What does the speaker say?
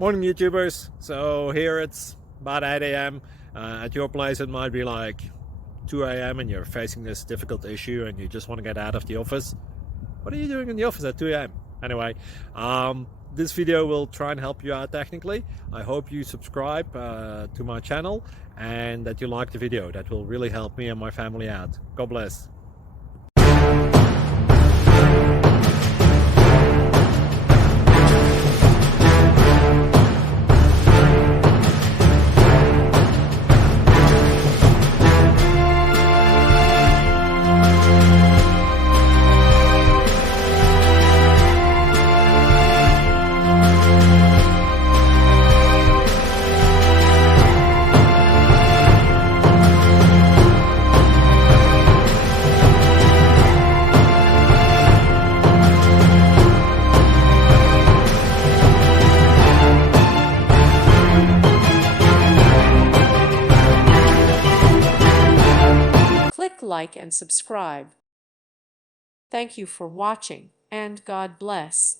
Morning YouTubers. So here it's about 8 a.m. At your place it might be like 2 a.m. and you're facing this difficult issue and you just want to get out of the office. What are you doing in the office at 2 a.m.? Anyway, this video will try and help you out technically. I hope you subscribe to my channel and that you like the video. That will really help me and my family out. God bless. Click like and subscribe. Thank you for watching, and God bless.